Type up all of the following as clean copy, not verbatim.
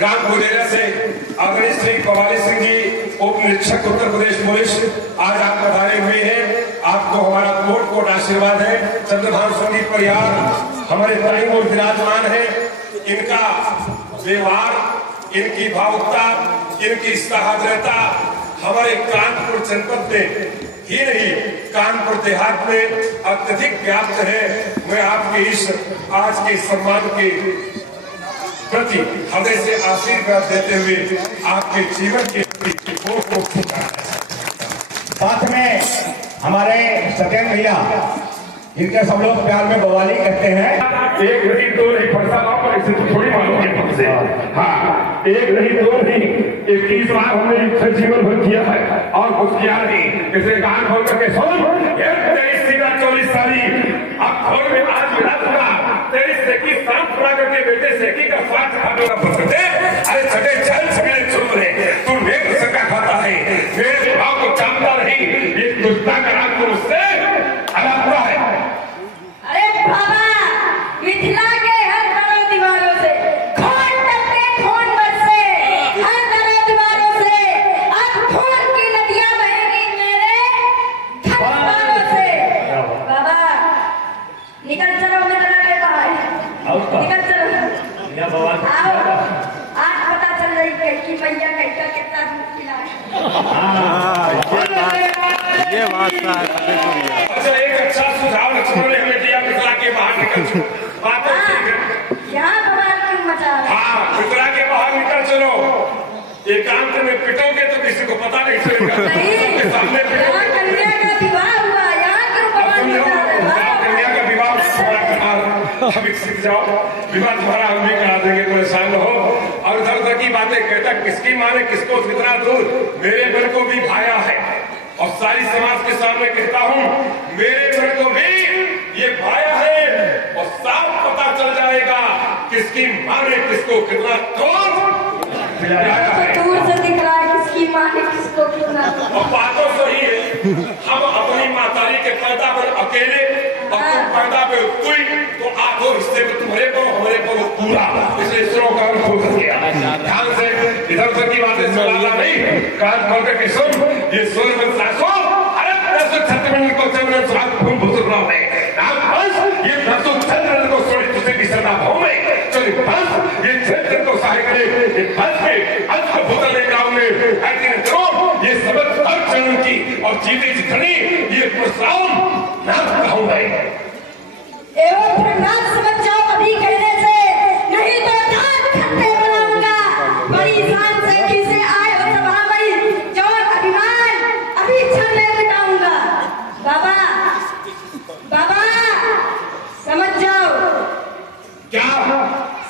ग्राम बुदेरा से आदरणीय श्री कवाली सिंह जी उप निरीक्षक उत्तर प्रदेश पुलिस आज आप पधारे हुए हैं। आपको हमारा कोट कोट आशीर्वाद है। चंद्रभान संगीत परिवार हमारे ताई और विराजमान है। इनका व्यवहार, इनकी भावुकता, इनकी सहादरता हमारे कानपुर जनपद में ही नहीं कानपुर देहात में अत्यधिक व्याप्त है। मैं आपके इस आज के सम्मान के प्रति हृदय से आशीर्वाद देते हुए आपके जीवन के साथ में हमारे सत्यन भैया जिनके सब लोग प्यार में बवाली कहते हैं। एक नहीं दो नहीं फरसा पर इसे तो थोड़ी मालूम है हमसे। हाँ, एक नहीं दो नहीं 21 बार हमने युद्ध जीवन भर किया है और कुछ किया नहीं। इसे गान खोल करके सुन 23 साली अब खोल में आज मिला दूंगा। तेरी सेकी सांप पूरा करके बेटे सेकी का स्वाद खाने का पसंद है। अरे छठे चल छगड़े चुप रहे, तू नेक सका खाता है, मेरे भाव को चाहता नहीं। ये दुष्टा करा तू उससे अलग हुआ है। अरे बाबा, मिथिला के हर करोड़ दीवारों से खून टपके, खून बरसे, हर करोड़ दीवारों से अब खून की नदियां बहेंगी मेरे खतवालों से। बाबा निकल चलो, मिथिला के बाहर निकल चलो। आओ, आज पता चल रही कि मैया कैसा कितना दूध पिला है। ये बात अच्छा, एक अच्छा सुझाव लक्ष्मण ने हमें दिया, मिथिला के बाहर निकल बातों यहाँ बवाल क्यों मचा रहे? हाँ, मिथिला के बाहर निकल चलो। एकांत में पिटोगे तो किसी को पता नहीं चलेगा। सामने यहाँ कन्या का विवाह हुआ, यहाँ क्यों बवाल मचा रहे? कन्या का विवाह अभी सीख जाओ, विवाह तुम्हारा हम भी करा देंगे, परेशान हो। और इधर उधर की बातें कहता, किसकी माने किसको कितना दूर। मेरे मन को भी भाया है और सारी समाज के सामने कहता हूँ, मेरे मन को भी ये भाया है और साफ पता चल जाएगा किसकी माँ ने किसको कितना दूर से दिख रहा है किसकी माँ ने किसको कितना। और बातों से ही है, हम अपनी मातारी के पर्दा पर अकेले और तुम पर्दा पे तुई तो आधो हिस्से में तुम्हारे को हमारे को पूरा, इसलिए इसरो का फोकस किया। ध्यान से इधर उधर की बातें सुनाना नहीं, कान खोल करके सुन। ये सुन में सासो अरे 336 को चंद्र सुहाग फूल भूसुर रहा है। ये 336 को सोड़ी तुझे की सदा भाव में चलिए बस ये क्षेत्र को सहाय करे। ये बस के अंत को भूतल ले जाऊंगे ऐसे करो। ये सबक हर चरण की और जीते जितनी ये प्रस्ताव ना कहूंगा। एवं प्रणाम समझ जाओ अभी कहने से, नहीं तो दांत खट्टे बनाऊंगा। बड़ी शान से किसे आए हो सभा में, जौन अभिमान अभी क्षण में मिटाऊंगा। बाबा बाबा समझ जाओ, क्या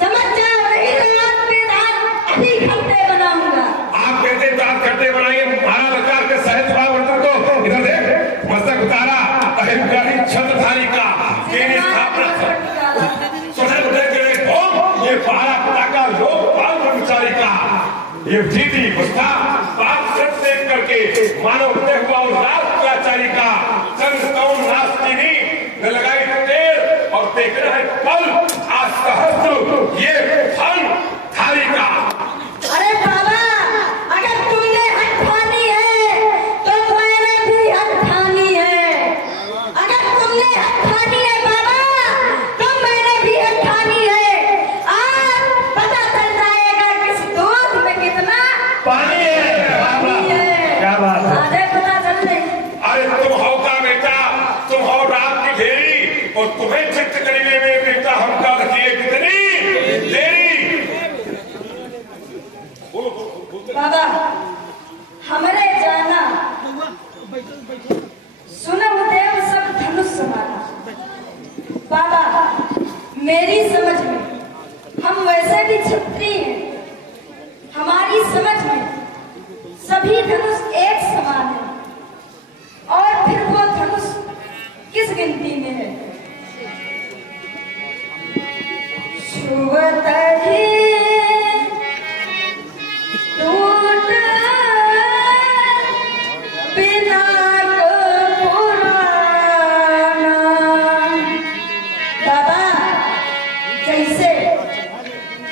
समझ जाओ, नहीं तो आपके दांत अभी खट्टे बनाऊंगा। आप कहते दांत खट्टे बनाइए, महाराज आचार्य के साहित्य भाव को इधर देख, मस्तक उतारा अहिंकारी छत्रधारी का ये पहाड़ा पिता का लोकपाल कर्मचारी का ये जीती गुस्सा बात सच देख करके मानव हुआ और राष्ट्राचारी का संगम नास्तिनी ने लगाई तेल और देख रहा है पल आज सहस्त्र ये फल थाली का। अरे बाबा, अगर तूने हट ठानी है तो मैंने भी हट ठानी है। अगर तुमने हट ठानी है बाबा तो मैंने भी हट ठानी है। आज पता चल जाएगा किस दूध में कितना पानी है। पानी है। क्या बात है? आधे पता चल रही। अरे तुम हो का बेटा, तुम हो रात की घेरी और तुम्हें चित्त करीबे में बेटा हमका रखिए कितनी देरी। बाबा हमरे जाना सुनम देव सब धनुष समाना। बाबा मेरी समझ में हम वैसे भी क्षत्रिय हैं, हमारी सभी धनुष एक समान है, और फिर वो धनुष किस गिनती में है? छुअत ही टूट बिना पुराना। बाबा, जैसे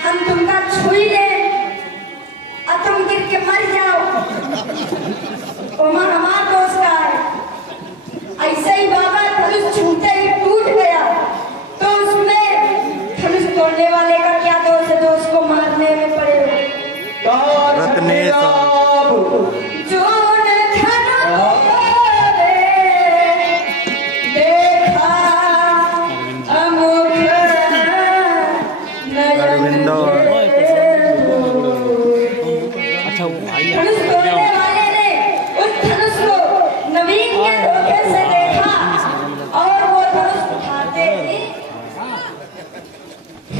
हम तुमका छुई ले और तुम गिर के मर जाओ, ओमा हमार दोस्त का है। ऐसे ही बाबा धनुष छूटे ही टूट गया, तो उसमें धनुष तोड़ने वाले का क्या दोष है, दोस्त को मारने में पड़े हुए। जो न धनुष देखा अमुख नयन अच्छा वो भाई धनुष तोड़ने वाले ने उस धनुष को नवीन के धोखे से देखा, और वो धनुष उठाते ही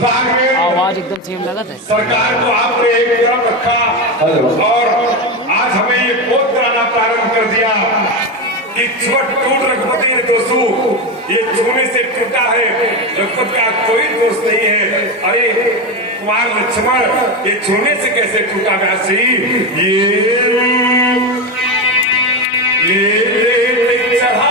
राघवेंद्र, आवाज एकदम सेम लगा था। सरकार को आपने एक तरफ रखा और आज हमें ये बोध कराना प्रारंभ कर दिया कि छुट टूट रघुपति ने दोस्तों, ये छूने से टूटा है, रघुपति का कोई दोष नहीं है। अरे कुमार लक्ष्मण, ये छूने से कैसे टूटा व्यासी? ये चढ़ा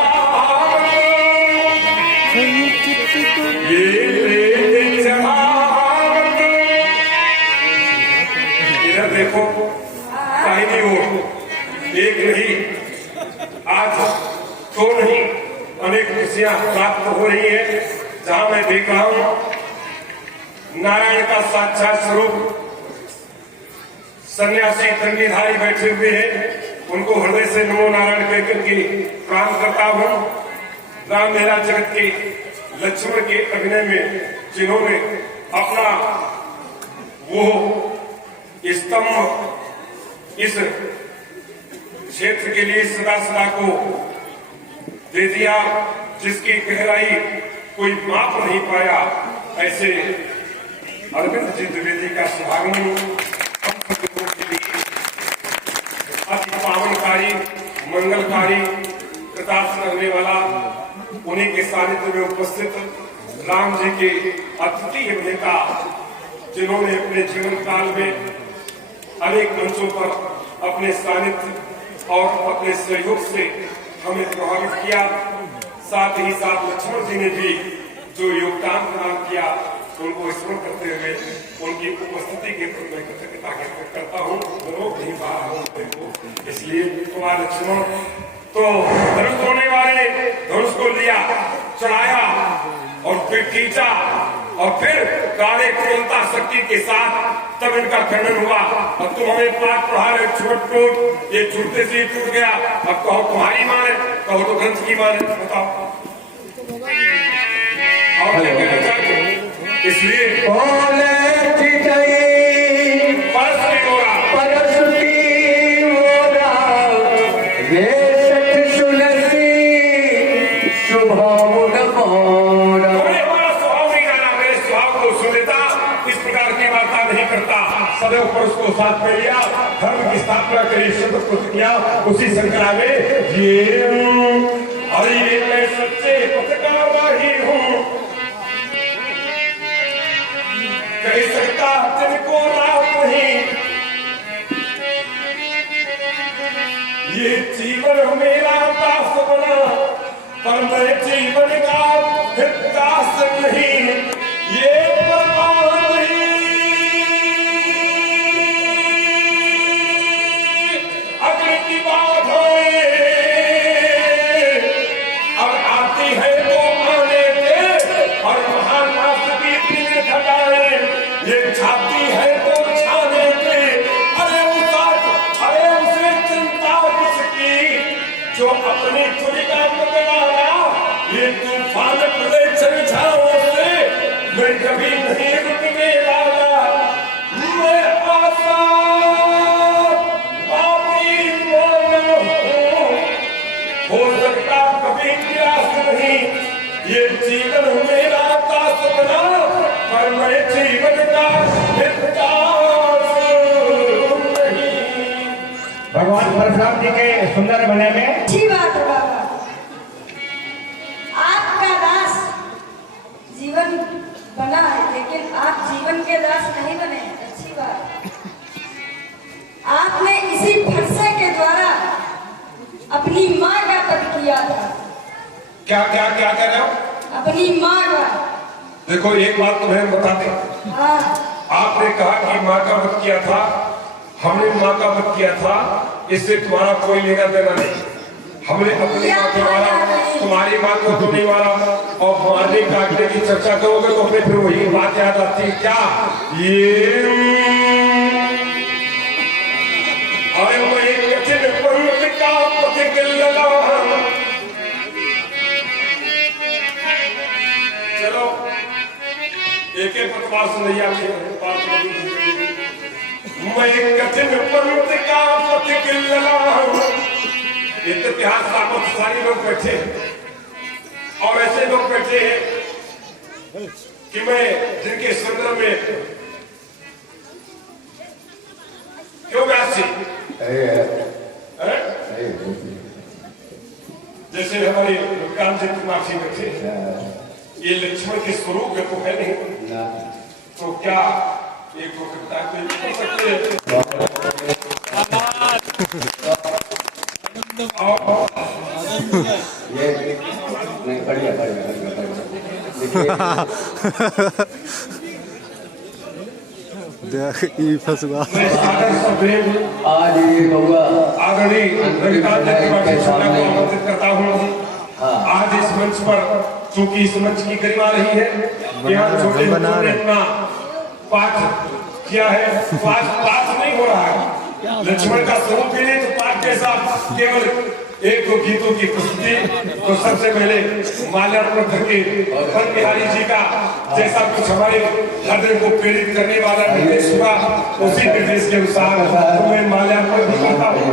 इधर देखो, दाहिनी ओर एक नहीं, आज तो नहीं, अनेक खुशियां प्राप्त हो रही है। जहां मैं देख रहा हूं नारायण का साक्षात स्वरूप सन्यासी दंडीधारी बैठे हुए हैं, उनको हृदय से नमो नारायण कहकर के प्रणाम करता हूं। रामलीला जगत के लक्ष्मण के अभिनय में जिन्होंने अपना वो स्तंभ इस क्षेत्र के लिए सदा सदा को दे दिया, जिसकी गहराई कोई माप नहीं पाया, ऐसे अरविंद जी द्विवेदी का शुभागमन अति पावनकारी, मंगलकारी, कृतार्थ करने वाला, उन्हीं के सानिध्य में उपस्थित राम जी के अद्वितीय नेता, जिन्होंने अपने जीवन काल में अनेक मंचों पर अपने सानिध्य और अपने सहयोग से हमें प्रभावित किया। साथ ही साथ लक्ष्मण जी ने भी जो योगदान प्रदान किया, उनको स्मरण करते हुए उनकी उपस्थिति के प्रति मैं कृतज्ञता व्यक्त करता हूँ। लोग नहीं बाहर होते, इसलिए कुमार लक्ष्मण तो धनुष तोड़ने वाले धनुष को लिया, चढ़ाया और फिर खींचा, और फिर काले कुंता शक्ति के साथ तब इनका खंडन हुआ। अब तुम हमें पाठ पढ़ा रहे, छूट टूट, ये छूटते से ही टूट गया। अब कहो तुम्हारी माने, कहो तो ग्रंथ की माने, बताओ और क्या कहना चाहते हो? इसलिए सदैव पुरुष को साथ में लिया, धर्म की स्थापना करी, शुद्ध पुरुष किया, उसी संकरा में ये अरे मैं सच्चे पत्रकारवाही हूँ, कह सकता तिनको रात नहीं, ये जीवन मेरा दास बना, पर मैं जीवन का दास नहीं, ये परवाह नहीं। अब आती है तो आने दे, और महानाश की दिन घटाए, ये छाती है तो छाने दे। अरे उसे चिंता किसकी, जो अपनी छुरी का पकड़ाया, ये तूफान प्रदर्शन छाओ से मैं कभी नहीं रुकने वाला। मैं आशा हो सकता कभी निराश नहीं, ये जीवन मेरा दास बना, पर मैं जीवन का दास नहीं। भगवान परशुराम जी के सुंदर बने में अच्छी बात है बाबा, आपका दास जीवन बना है, लेकिन आप जीवन के दास नहीं बने हैं। अच्छी बात, आपने इसी फरसे के द्वारा अपनी माँ का पद किया था। क्या क्या क्या कह रहे हो? अपनी माँ का। देखो एक बात तुम्हें बता दें, हाँ, आपने कहा कि माँ का वध किया था, हमने माँ का वध किया था, इससे तुम्हारा कोई लेना देना नहीं। हमने अपनी माँ को मारा, तुम्हारी माँ को तो नहीं मारा। और मारने काटने की चर्चा करोगे तो हमें फिर वही बात याद आती है क्या, ये अरे वही कठिन पंथ का प्रतिगल्ला। चलो एक एक पतवार सुनैया मैं कठिन पंथ का प्रतिगल्ला। इतिहास सामत सारी लोग बैठे और ऐसे लोग बैठे हैं कि मैं जिनके संदर्भ में क्यों व्यास जी जैसे हमारे कान जी कुमार जी बैठे, ये लक्ष्मण के स्वरूप में तो है नहीं, तो क्या एक कविता कर सकते हैं? ये नहीं बढ़िया ई फसुआ मैं सागर सप्रेम आज ये बउआ आदरणीय रविकांत जी कुमार जी को आमंत्रित करता हूँ। आज इस मंच पर चूंकि इस मंच की गरिमा रही है, यहाँ छोटे बच्चों ने इतना पाठ किया है, पाठ नहीं हो रहा है। लक्ष्मण का स्वरूप भी नहीं तो पाठ के साथ केवल एक दो गीतों की प्रस्तुति। तो सबसे पहले माल्यार्पण करके वन बिहारी जी का जैसा कुछ हमारे हृदय को प्रेरित करने वाला निर्देश हुआ, उसी निर्देश के अनुसार मैं माल्यार्पण भी करता हूँ।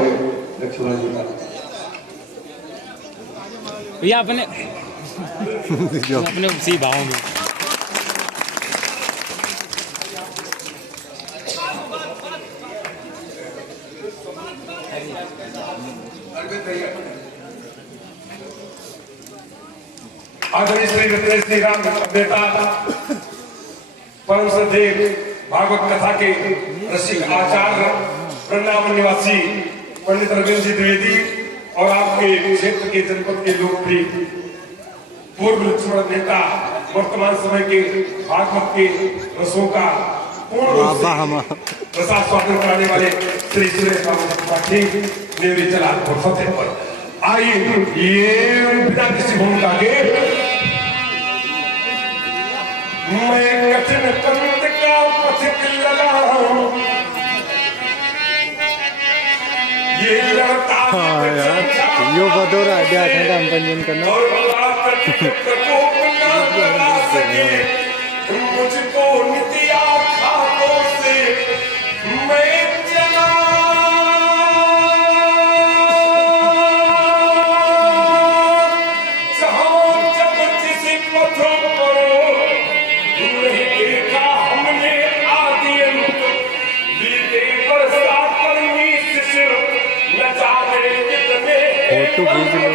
लक्ष्मण जी का भैया अपने अपने उसी भाव में आदरणीय श्री रत्न श्री राम नेता परम श्रद्धेय भागवत कथा के रसिक आचार्य वृंदावन निवासी पंडित रविंद्र जी द्विवेदी और आपके क्षेत्र के जनपद के लोकप्रिय पूर्व लक्ष्मण नेता, वर्तमान समय के भागवत के रसों का पूर्ण रूप से प्रसाद स्वागत कराने वाले श्री सुरेश बाबू पाठक ने चला फतेह पर आइए ये बिना किसी भूमिका के मैं कठिन पंथ का प्रतिगल्ला ये लड़ता हाँ यार, यो बदौरा आइडिया था हम पंजीयन करना और प्रकोप ना करा सके मुझको नित्या खातों से मैं चला फोटो खींच लो।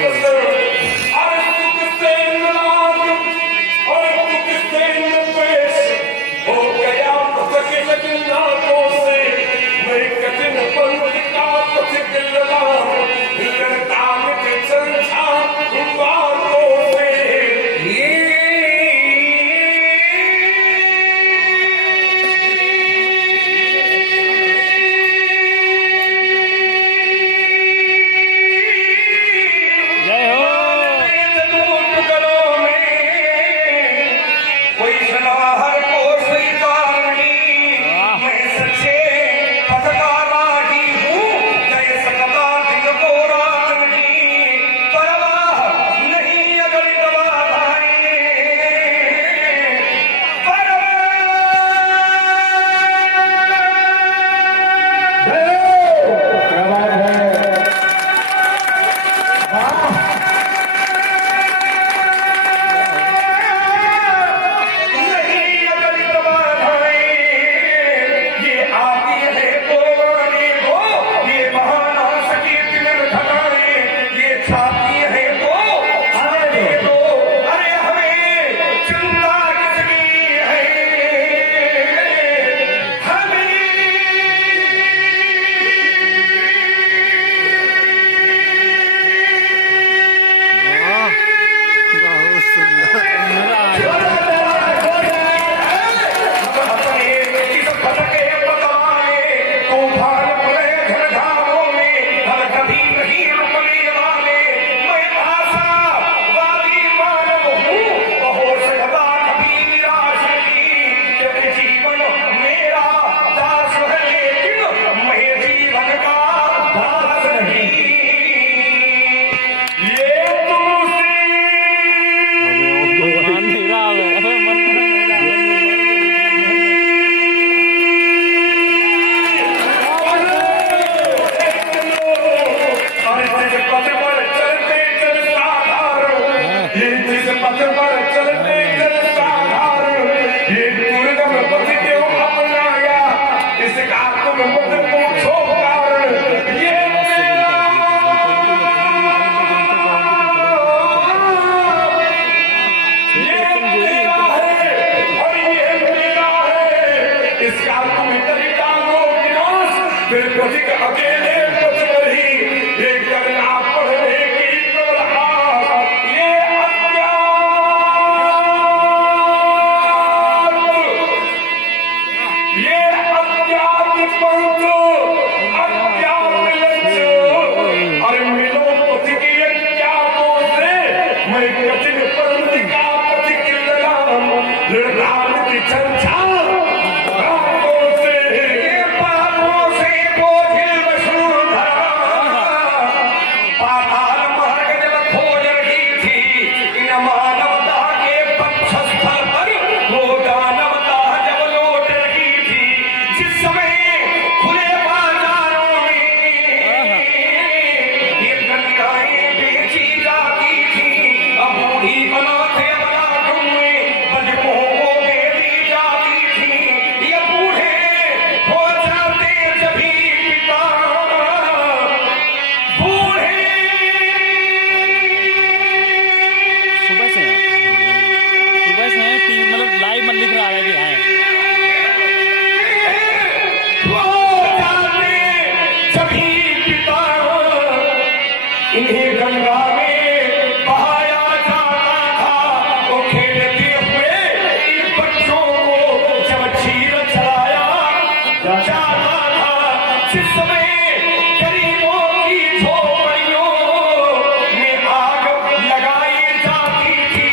जय हो। फिर पथिक अकेले पथ पर ही ये करना पढ़ने की प्रवृत्ति, ये अज्ञात पंथ, अज्ञात लक्ष्य, अरे मिलो पथिक अज्ञातों से, मैं कठिन पंथ का पथिक लड़ाम की चर्चा इन्हीं गंगा में बहाया जाता था, तो खेलते हुए इन बच्चों को जब चीर चलाया जाता था, जिस समय गरीबों की झोपड़ियों में आग लगाई जाती थी,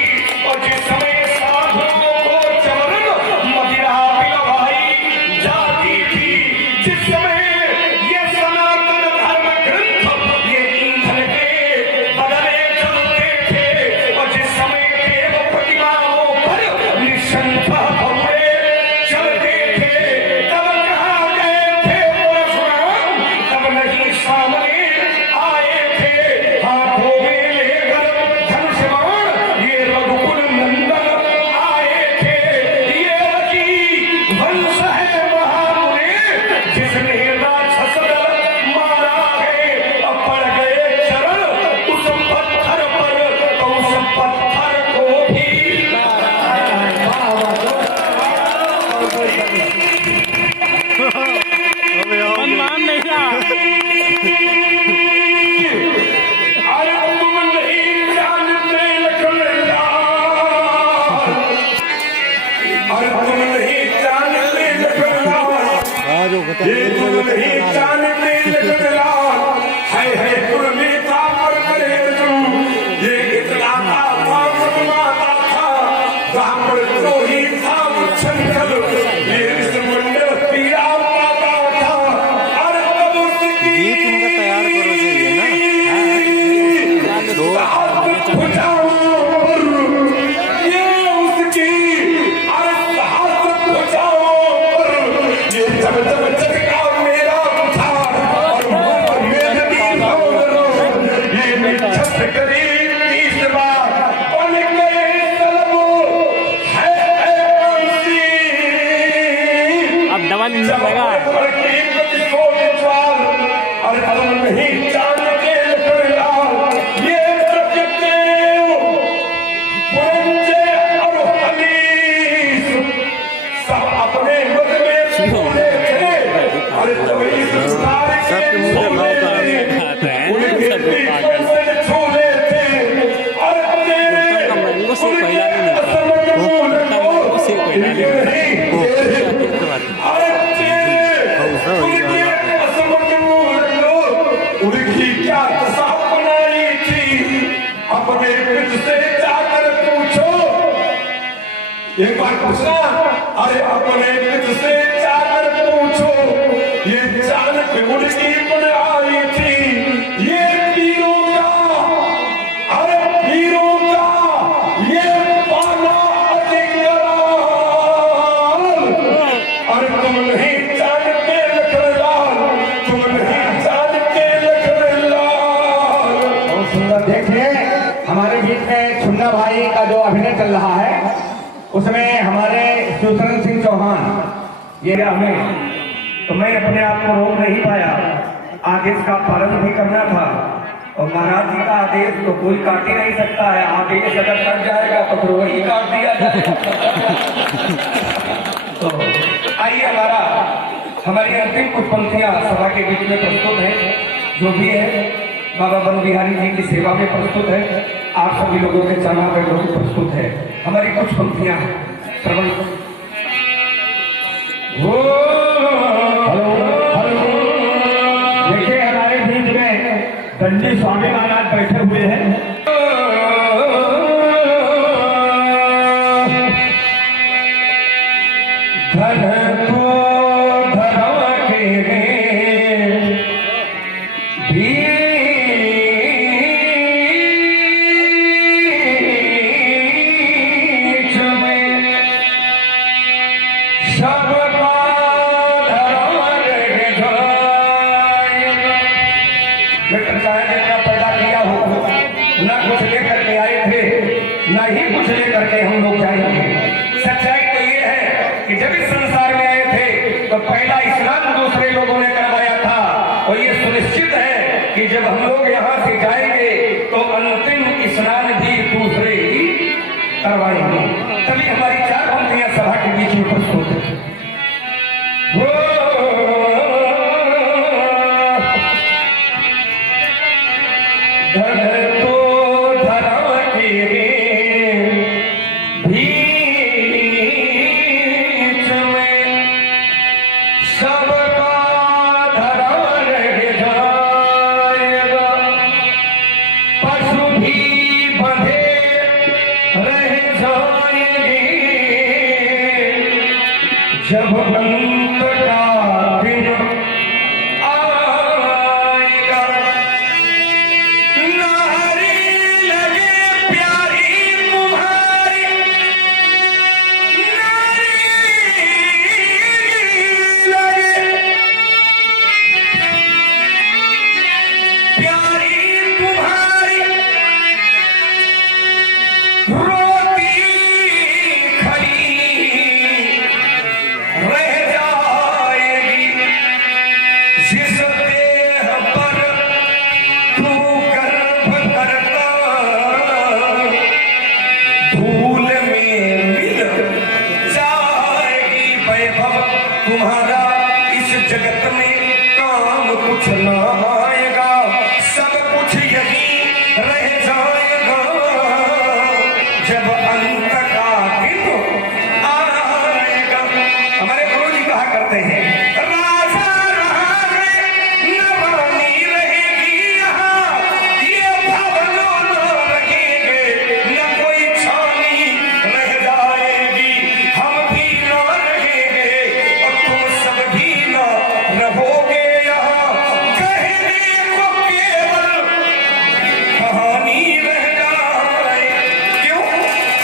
और जिस समय साधुओं को चमन मदिरा पिलवाई जाती थी, जिस समय ये सनातन धर्म ग्रंथ ये ईंधन के बदले चलते थे, और जिस समय देव प्रतिमाओं पर निशंक भौरे चलते थे, तब कहाँ गए थे परशुराम, तब नहीं सामने आए थे, हाथों में लेकर धनुष बाण ये रघुकुल नंदन आए थे, ये रची वंश है महामुनि, जिसने राक्षस दल मारा है, अब पड़ गए चरण उस पत्थर पर, तो उस पत्थर को भी मान नहीं रहा। अरे तुम नहीं जानते लखनलाल, अरे तुम नहीं जानते लखनलाल, आज वो खत्म ये तुम नहीं जानते लखनलाल, है पुरनेता पर करे तुम, ये इतना था माता था, ब्राह्मण द्रोही था छंचल, ये इस मंडल पीड़ा पाता था, अरे तब उसकी गीत उनका तैयार करो चाहिए ना। अब डबल इंजन लगा। अरे तुम नहीं जानते लखनलाल, ये सत्यदेव पुरंजे और हनीस सब अपने मत में छोड़े थे, अरे तभी संसार के छोड़े थे, उनके पीछों से छोड़े थे, अरे तेरे से पहला भी नहीं था। से पहला नहीं अरे तेरे उनके उनकी क्या दशा बनाई थी, अपने पिता से जाकर पूछो, एक बार पूछना, अरे अपने पिता से जाकर पूछो, ये चाणक उनकी बनाई थी, ये वीरों का, अरे वीरों का ये पाना अधिकाराल, अरे तुम नहीं जानते लखनलाल, तुम नहीं जानते लखनलाल। बहुत सुंदर। देखिए हमारे बीच में छुन्ना भाई का जो अभिनय चल रहा है, उसमें हमारे सुशरण सिंह चौहान ये हमें, तो मैं अपने आप को रोक नहीं पाया, आदेश का पालन भी करना था, और महाराज जी का आदेश तो कोई काट ही नहीं सकता है, आदेश अगर कट जाएगा तो फिर वही काट दिया जाएगा। तो आइए हमारा हमारी अंतिम कुछ पंक्तियां सभा के बीच में प्रस्तुत है, जो भी है बाबा वन बिहारी जी की सेवा में प्रस्तुत है, आप सभी लोगों के चरणों में लोग प्रस्तुत है। हमारी कुछ पंक्तियां श्रवण। देखिए हमारे बीच में दंडी स्वामी महाराज बैठे हुए हैं। धन को धरा के पैदा किया हो, न कुछ लेकर के आए थे, न ही कुछ लेकर के हम लोग जाएंगे। सच्चाई तो ये है कि जब इस संसार में आए थे तो पहला स्नान दूसरे लोगों ने करवाया था, और ये सुनिश्चित है कि जब हम लोग यहाँ से जाएंगे तो अंतिम स्नान भी दूसरे ही करवाएंगे। तभी हमारी चार पंक्तियां सभा के बीच में प्रस्तुत है। धन को धरा के बीच में सबका धरा रह जाएगा, पशु भी बंधे रह जाएंगे, जब अंत का दिन आएगा। नारी लगे प्यारी तुम्हारी, नारी लगे प्यारी तुम्हारी, रोती खड़ी रह जाएगी, जिस देह पर तू गर्भ करता धूल में मिल जाएगी। वैभव तुम्हारा इस जगत में काम कुछ न आएगा, सब कुछ यही रह जाएगा, जब अंत का दिन आएगा। हमारे गुरु जी कहा करते हैं, राजा रहा है नवानी रहेगी यहाँ, ये भवनों न रहेंगे, न कोई छानी रह जाएगी, हम भी न रहेंगे और तुम सब भी न रहोगे यहाँ, कहने को केवल कहानी रह जाए। क्यों?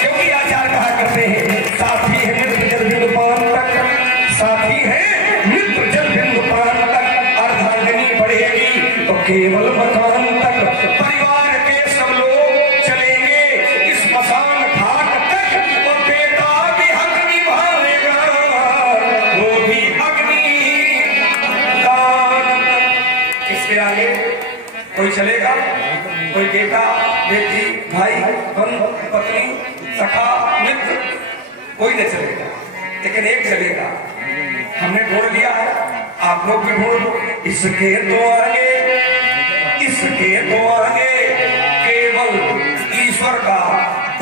क्योंकि आचार्य कहा करते हैं, साथी है मित्र जल बिंदु पान तक, साथी है मित्र जल बिंदु पान तक, अर्धांगिनी बढ़ेगी तो केवल मकान तक, परिवार के सब लोग चलेंगे इस मसान घाट तक, और बेटा भी हक निभाएगा, वो भी अग्नि दान। इसके आगे कोई चलेगा? कोई बेटा बेटी भाई बहन पत्नी सखा मित्र कोई नहीं चलेगा, लेकिन एक चलेगा। हमने ढूंढ लिया है, आप लोग भी ढूंढ लो। इसके तो आगे केवल ईश्वर का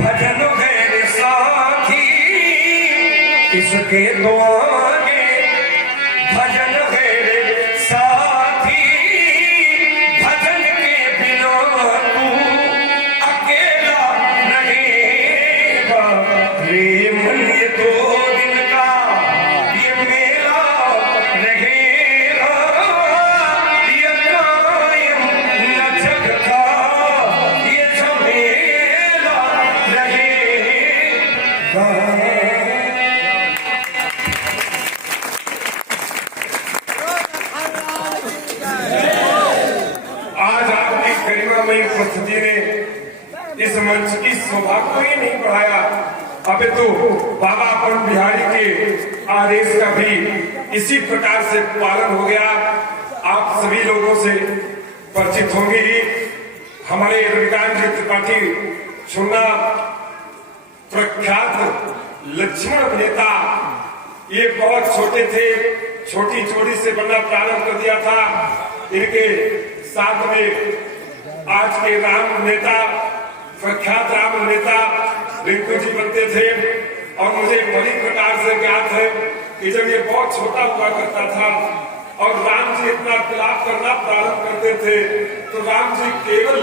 भजन गैर साथी, इसके तो आगे भजन गैर साथी, भजन के बिना तू अकेला रहेगा। रे मन ये 2 दिन का ये मेला रहेगा, ये कायम न जग का ये झमेला रहेगा। आज आपकी गरिमामयी उपस्थिति ने इस मंच की शोभा को ही नहीं बढ़ाया, अभी तो बाबा वन बिहारी के आदेश का भी इसी प्रकार से पालन हो गया। आप सभी लोगों से परिचित होंगे ही। हमारे रविकांत जी त्रिपाठी छुन्ना प्रख्यात लक्ष्मण अभिनेता, ये बहुत छोटे थे, छोटी चोटी से बनना प्रारंभ कर दिया था। इनके साथ में आज के राम नेता, प्रख्यात राम नेता रिंकू जी बनते थे। और मुझे बड़ी प्रकार से ज्ञात है कि जब ये बहुत छोटा हुआ करता था और राम जी इतना विलाप करना प्रारंभ करते थे तो राम जी केवल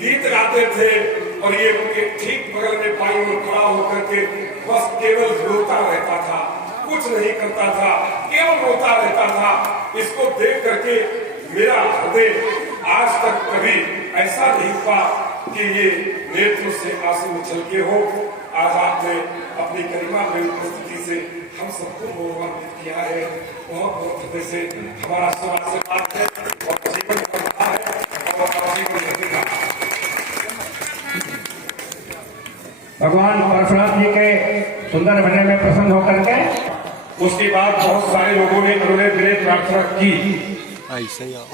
गीत गाते थे और ये उनके ठीक बगल में पानी में खड़ा होकर के बस केवल रोता रहता था, कुछ नहीं करता था, केवल रोता रहता था। इसको देख करके मेरा हृदय आज तक कभी ऐसा नहीं हुआ कि ये नेत्र से आंसू उछल के हो। आज आपने अपनी गरिमा में उपस्थिति से हम सबको गौरवान्वित किया है। बहुत बहुत हृदय से हमारा आशीर्वाद है और जीवन करता है और जीवन रहेगा। भगवान परशुराम जी के सुंदर बनने में प्रसन्न होकर के उसके बाद बहुत सारे लोगों ने उन्होंने विनय प्रार्थना की। ऐसे ही आओ।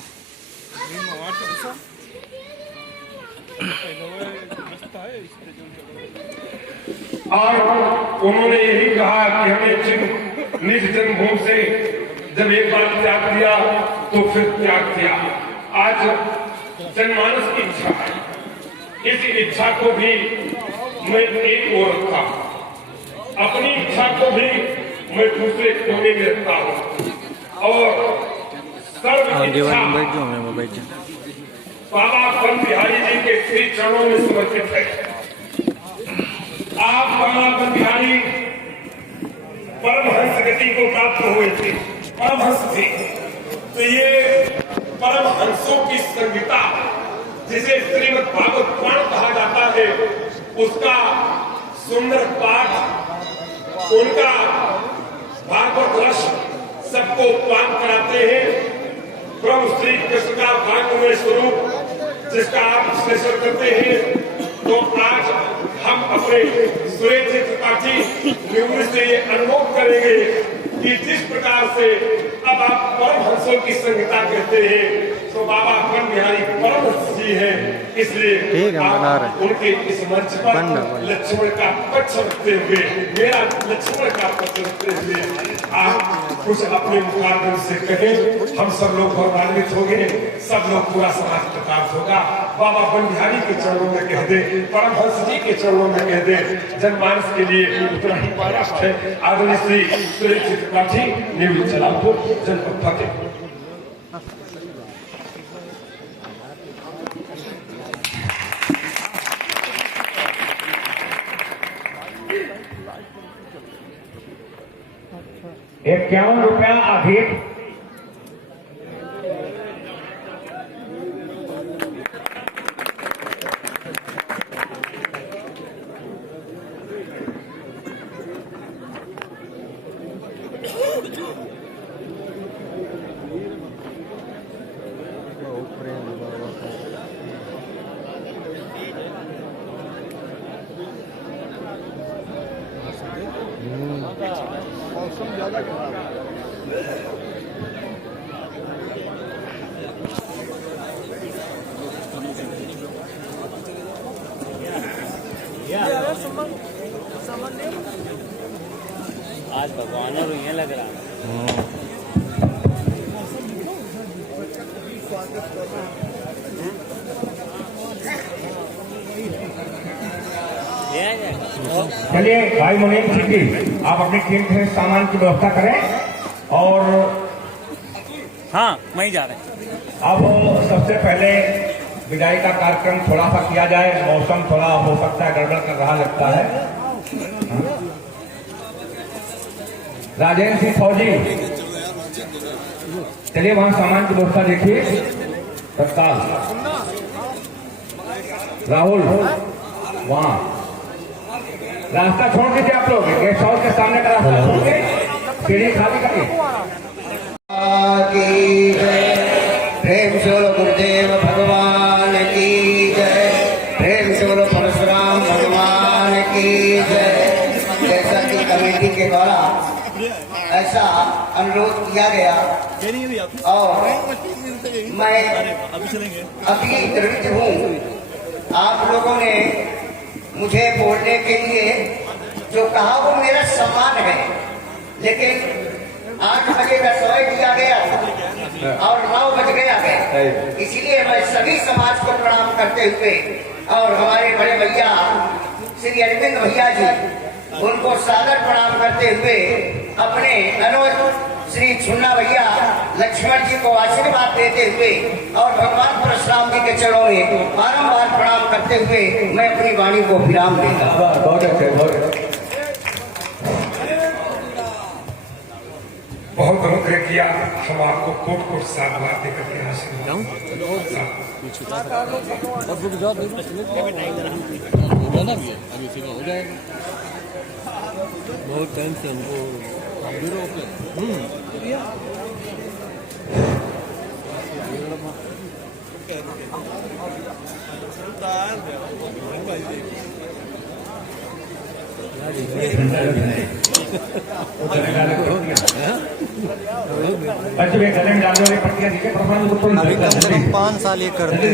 और उन्होंने यही कहा कि हमें निज जन्मभूमि से जब एक बार त्याग किया तो फिर त्याग किया। आज जनमानस की इच्छा है, इस इच्छा को भी मैं एक ओर रखा, अपनी इच्छा को भी मैं दूसरे कोने में रखता हूँ और सर्व इच्छा बाबा बन बिहारी जी के श्री चरणों में समर्पित है। आप बाबा बन बिहारी परमहंस गति को प्राप्त हुए थे, परमहंस थे, तो ये परमहंसों की संहिता जिसे श्रीमद् भागवत पुराण कहा जाता है उसका सुंदर पाठ, उनका भागवत रस सबको पान कराते हैं। प्रभु श्री कृष्ण का भागवत स्वरूप जिसका आप विश्लेषण करते हैं तो आज हम अपने सुरेश त्रिपाठी न्यूज से ये अनुभव करेंगे कि जिस प्रकार से अब आप परमहंसों की संहिता कहते हैं तो बाबा बन बिहारी परमहंस जी हैं, इसलिए आप उनके इस मंच पर लक्ष्मण का पक्ष रखते हुए, मेरा लक्ष्मण का पक्ष रखते हुए आप कुछ अपने मुखारबिंद से कहें। हम सब लोग गौरवान्वित होंगे, सब लोग पूरा समाज प्रकाश होगा। बाबा बन बिहारी के चरणों में कह दे, परमहंस जी के चरणों में कह दे, जनमानस के लिए उतना ही पर्याप्त है। आदरणीय श्री सुरेश त्रिपाठी न्यूज जलालपुर जनपद फतेहपुर। ₹51 अधिक मौसम ज्यादा खराब है। आज भगवान और ये लग रहा है। चलिए भाई मुनीम सिद्दी, आप अपनी टीम से सामान की व्यवस्था करें और हाँ वहीं जा रहे हैं। अब सबसे पहले विदाई का कार्यक्रम थोड़ा सा किया जाए। मौसम थोड़ा हो सकता है गड़बड़ कर रहा लगता है। राजेंद्र सिंह फौजी, चलिए वहां सामान की व्यवस्था देखिए तत्काल। राहुल वहां रास्ता छोड़ दीजिए, आप लोग गेस्ट हाउस के सामने का रास्ता छोड़ के सीढ़ी खाली करिए। प्रेम से बोलो गुरुदेव भगवान की जय, प्रेम से बोलो परशुराम भगवान की जय। जैसा कि कमेटी के द्वारा ऐसा अनुरोध किया गया और मैं अभी दृढ़ हूँ। आप लोगों ने मुझे बोलने के लिए जो कहा वो मेरा सम्मान है, लेकिन 8 बजे का समय दिया गया और 9 बज गया है। इसीलिए मैं सभी समाज को प्रणाम करते हुए और हमारे बड़े भैया श्री अरविंद भैया जी उनको सादर प्रणाम करते हुए अपने अनुज श्री छुन्ना भैया लक्ष्मण जी को आशीर्वाद देते हुए और भगवान परशुराम जी के चरणों में बारंबार प्रणाम करते हुए मैं अपनी वाणी को विराम देता हूं। बहुत अच्छे, बहुत अच्छे। बहुत अनुग्रह किया, हम आपको कोट कोट साधुवाद देकर के आशीर्वाद और रुक जाओ होना भी है अभी इसी का हो जाएगा बहुत टाइम से हमको ब्यूरो पे बच्चे गले में डालने वाली पट्टियां ठीक है, 5 साल ये करते हैं।